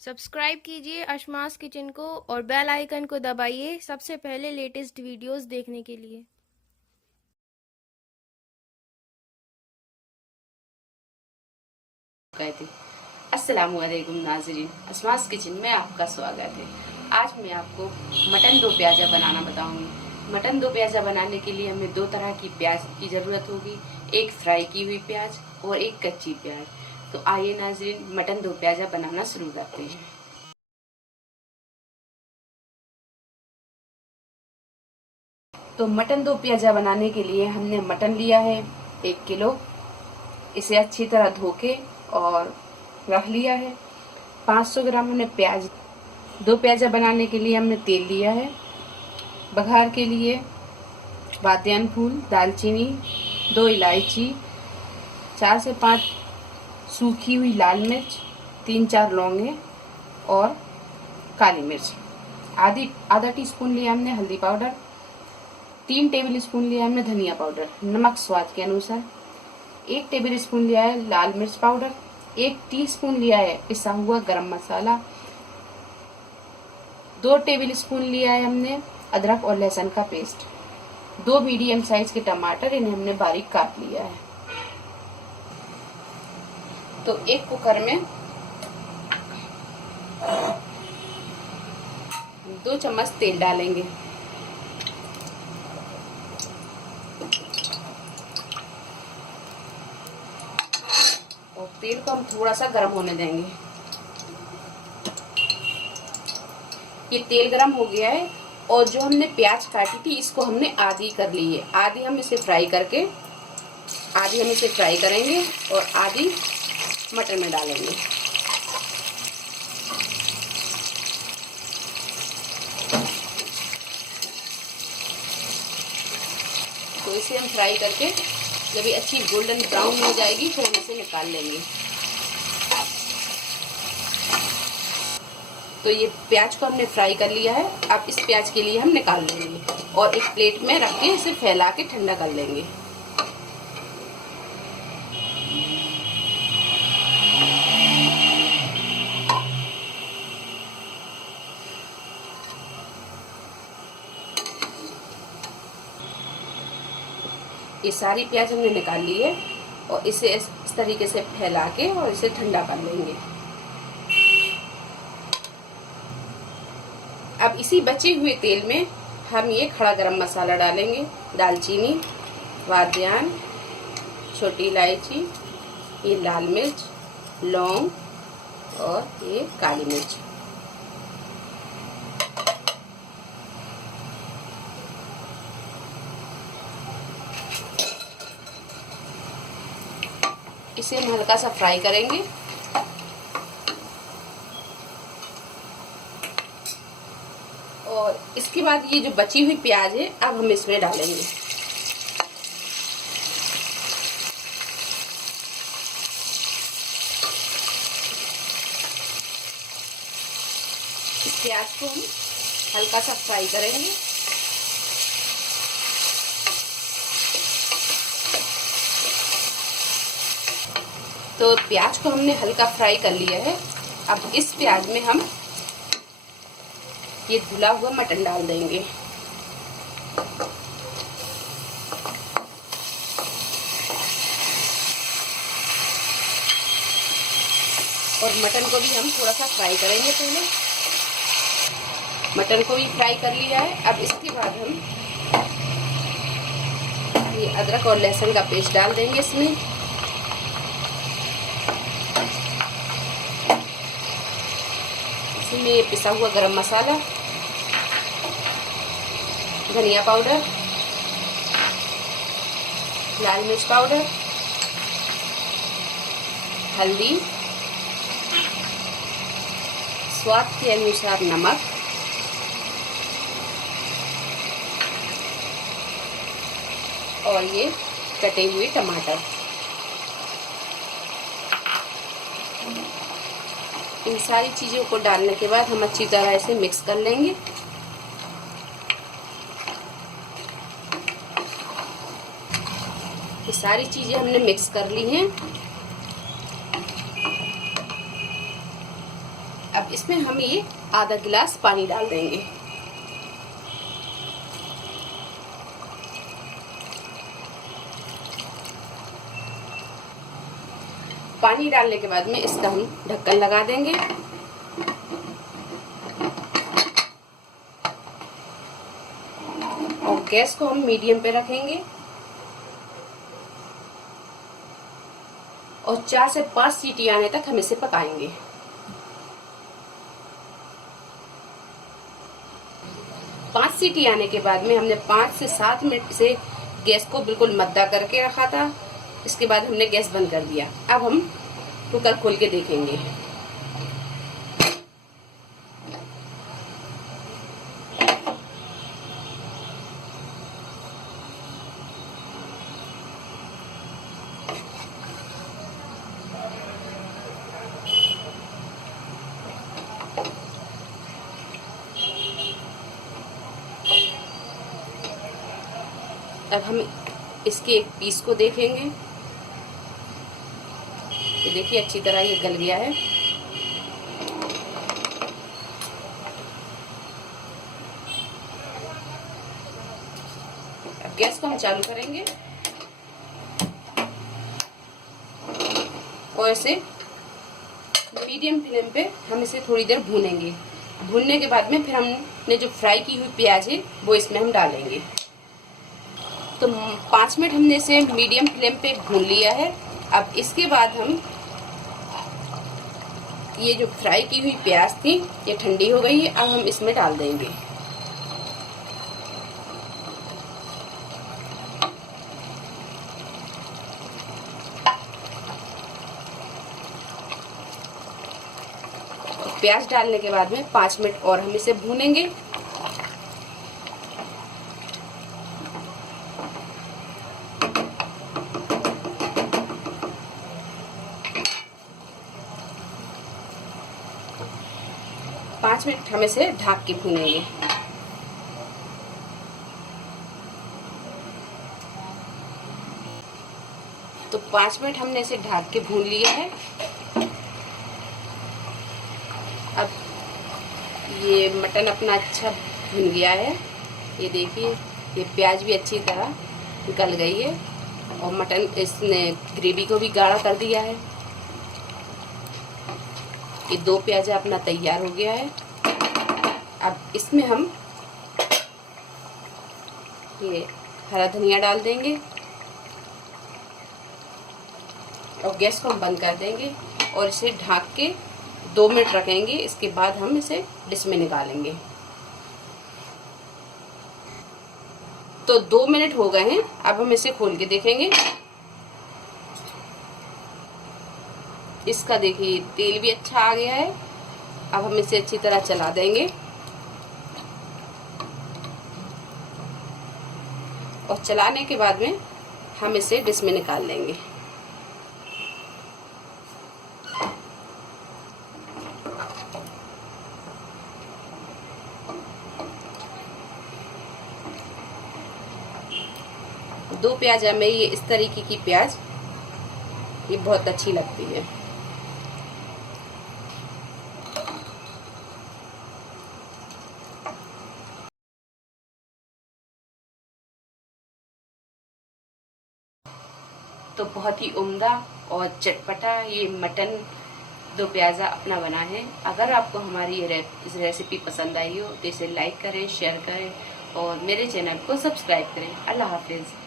Subscribe कीजिए अशमास kitchen को और बेल आइकन को दबाइए सबसे पहले लेटेस्ट वीडियोस देखने के लिए। कहते अस्सलाम वालेकुम नाज़रीन, अशमास किचन में आपका स्वागत है। आज मैं आपको मटन दो प्याज़ा बनाना बताऊंगी। मटन दो प्याज़ा बनाने के लिए हमें दो तरह की प्याज की ज़रूरत होगी, एक फ्राई की हुई प्याज और एक कच्ची प्याज। तो आइए नाज़रीन, मटन दो प्याज़ा बनाना शुरू करते हैं। तो मटन दो प्याज़ा बनाने के लिए हमने मटन लिया है 1 किलो। इसे अच्छी तरह धो के और रख लिया है। 500 ग्राम हमने प्याज, दो प्याज़ा बनाने के लिए हमने तेल लिया है। बघार के लिए बादियान फूल, दालचीनी, 2 इलायची, 4 से 5 सूखी हुई लाल मिर्च, 3-4 लौंगे और काली मिर्च। आधा टीस्पून लिया हमने हल्दी पाउडर, 3 टेबल स्पून लिया हमने धनिया पाउडर, नमक स्वाद के अनुसार, 1 टेबल स्पून लिया है लाल मिर्च पाउडर, 1 टीस्पून लिया है पिसा हुआ गरम मसाला, 2 टेबल स्पून लिया है हमने अदरक और लहसुन का पेस्ट, 2 मीडियम साइज के टमाटर, इन्हें हमने बारीक काट लिया है। तो एक कुकर में 2 चम्मच तेल डालेंगे। और तेल को हम थोड़ा सा गर्म होने देंगे। ये तेल गर्म हो गया है और जो हमने प्याज काटी थी इसको हमने आधी कर ली है। आधी हम इसे फ्राई करेंगे और आधी मटन में डालेंगे। तो इसे हम फ्राई करके जब ये अच्छी गोल्डन ब्राउन हो जाएगी तो हम इसे निकाल लेंगे। तो ये प्याज को हमने फ्राई कर लिया है। अब इस प्याज के लिए हम निकाल लेंगे और एक प्लेट में रख के इसे फैला के ठंडा कर लेंगे। ये सारी प्याज हमने निकाल ली है और इसे इस तरीके से फैला के और इसे ठंडा कर लेंगे। अब इसी बचे हुए तेल में हम ये खड़ा गरम मसाला डालेंगे। दालचीनी, बादियान, छोटी इलायची, ये लाल मिर्च, लौंग और ये काली मिर्च। इसे हम हल्का सा फ्राई करेंगे। और इसके बाद ये जो बची हुई प्याज है अब हम इसमें डालेंगे। इस प्याज को हम हल्का सा फ्राई करेंगे। तो प्याज को हमने हल्का फ्राई कर लिया है। अब इस प्याज में हम ये धुला हुआ मटन डाल देंगे। और मटन को भी हम थोड़ा सा फ्राई करेंगे। पहले मटन को भी फ्राई कर लिया है। अब इसके बाद हम ये अदरक और लहसुन का पेस्ट डाल देंगे इसमें। इसमें ये पिसा हुआ गरम मसाला, धनिया पाउडर, लाल मिर्च पाउडर, हल्दी, स्वाद के अनुसार नमक और ये कटे हुए टमाटर। इन सारी चीज़ों को डालने के बाद हम अच्छी तरह इसे मिक्स कर लेंगे। ये सारी चीज़ें हमने मिक्स कर ली हैं। अब इसमें हम ये आधा गिलास पानी डाल देंगे। पानी डालने के बाद में इसका हम ढक्कन लगा देंगे और गैस को हम मीडियम पे रखेंगे और 4 से 5 सीटी आने तक हम इसे पकाएंगे। 5 सीटी आने के बाद में हमने 5 से 7 मिनट से गैस को बिल्कुल मद्दा करके रखा था। इसके बाद हमने गैस बंद कर दिया। अब हम कुकर खोल के देखेंगे। अब हम इसके एक पीस को देखेंगे। ये देखिए अच्छी तरह ये गल गया है। अब गैस को हम चालू करेंगे और इसे मीडियम फ्लेम पे हम इसे थोड़ी देर भूनेंगे। भूनने के बाद में फिर हमने जो फ्राई की हुई प्याज है वो इसमें हम डालेंगे। तो 5 मिनट हमने इसे मीडियम फ्लेम पे भून लिया है। अब इसके बाद हम ये जो फ्राई की हुई प्याज थी ये ठंडी हो गई है। अब हम इसमें डाल देंगे। प्याज डालने के बाद में 5 मिनट और हम इसे भूनेंगे। पाँच मिनट हम इसे ढक के भूनेंगे। तो 5 मिनट हमने इसे ढक के भून लिया है। अब ये मटन अपना अच्छा भुन गया है। ये देखिए ये प्याज भी अच्छी तरह गल गई है और मटन इसने ग्रेवी को भी गाढ़ा कर दिया है। ये 2 प्याजा अपना तैयार हो गया है। अब इसमें हम ये हरा धनिया डाल देंगे और गैस को हम बंद कर देंगे और इसे ढक के 2 मिनट रखेंगे। इसके बाद हम इसे डिश में निकालेंगे। तो 2 मिनट हो गए हैं। अब हम इसे खोल के देखेंगे। इसका देखिए तेल भी अच्छा आ गया है। अब हम इसे अच्छी तरह चला देंगे और चलाने के बाद में हम इसे डिश में निकाल लेंगे। दो प्याज में ये इस तरीके की प्याज ये बहुत अच्छी लगती है। तो बहुत ही उम्दा और चटपटा ये मटन दो प्याज़ा अपना बना है। अगर आपको हमारी ये रेसिपी पसंद आई हो तो इसे लाइक करें, शेयर करें और मेरे चैनल को सब्सक्राइब करें। अल्लाह हाफिज़।